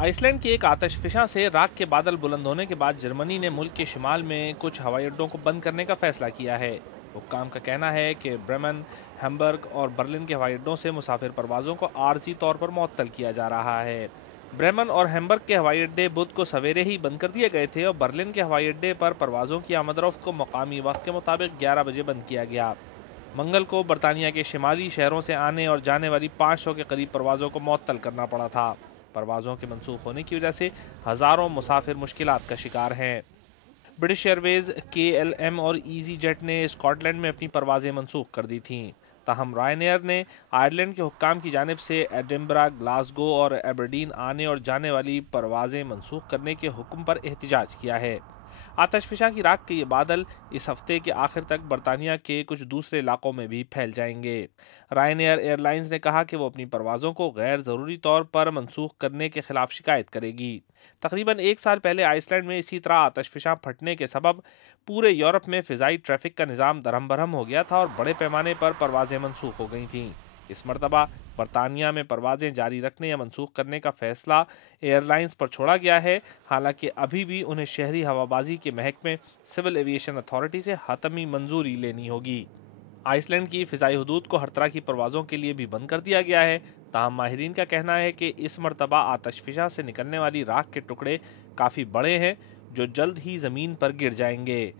Ice land کی ایک آتش فشاں سے راکھ کے بادل بلند ہونے کے بعد جرمنی نے ملک کے شمال میں کچھ ہوائی اڈوں کو بند کرنے کا فیصلہ کیا ہے۔ حکام کا کہنا ہے کہ بریمن، ہیمبرگ اور برلن کے ہوائی اڈوں سے مسافر پروازوں کو عارضی طور پر معطل کیا جا رہا ہے۔ بریمن اور ہیمبرگ کے ہوائی اڈے بدھ کو سویرے ہی بند کر دیے گئے تھے اور برلن کے ہوائی اڈے پر پروازوں کی آمد و رفت کو مقامی وقت کے مطابق 11 بجے بند کیا گیا۔ منگل کو برطانیہ کے شمالی شہروں سے آنے اور جانے والی 500 کے قریب پروازوں کو معطل کرنا پڑا تھا۔ پروازوں کے منسوخ ہونے کی وجہ سے ہزاروں مسافر مشکلات کا شکار ہیں۔ برٹش ایئر ویز، KLM اور ایزی جیٹ نے اسکاٹ لینڈ میں اپنی پروازیں منسوخ کر دی تھیں۔ تاہم رائن ایئر نے آئرلینڈ کے حکام کی جانب سے ایڈنبرگ، گلاسگو اور ایبرڈین آنے اور جانے والی پروازیں منسوخ کرنے کے حکم پر احتجاج کیا ہے۔ آتش فشاں کی راکھ کے یہ بادل اس ہفتے کے آخر تک برطانیہ کے کچھ دوسرے علاقوں میں بھی پھیل جائیں گے۔ رائن ایئر لائنز نے کہا کہ وہ اپنی پروازوں کو غیر ضروری طور پر منسوخ کرنے کے خلاف شکایت کرے گی۔ تقریباً ایک سال پہلے آئس لینڈ میں اسی طرح آتش فشاں پھٹنے کے سبب پورے یورپ میں فضائی ٹریفک کا نظام درہم برہم ہو گیا تھا اور بڑے پیمانے پر پروازیں منسوخ ہو گئی تھیں۔ اس مرتبہ برطانیہ میں پروازیں جاری رکھنے یا منسوخ کرنے کا فیصلہ ایئر لائنز پر چھوڑا گیا ہے، حالانکہ ابھی بھی انہیں شہری ہوابازی کے محکمے سول ایویشن اتھارٹی سے حتمی منظوری لینی ہوگی۔ آئس لینڈ کی فضائی حدود کو ہر طرح کی پروازوں کے لیے بھی بند کر دیا گیا ہے، تاہم ماہرین کا کہنا ہے کہ اس مرتبہ آتش فشاں سے نکلنے والی راکھ کے ٹکڑے کافی بڑے ہیں جو جلد ہی زمین پر گر جائیں گے۔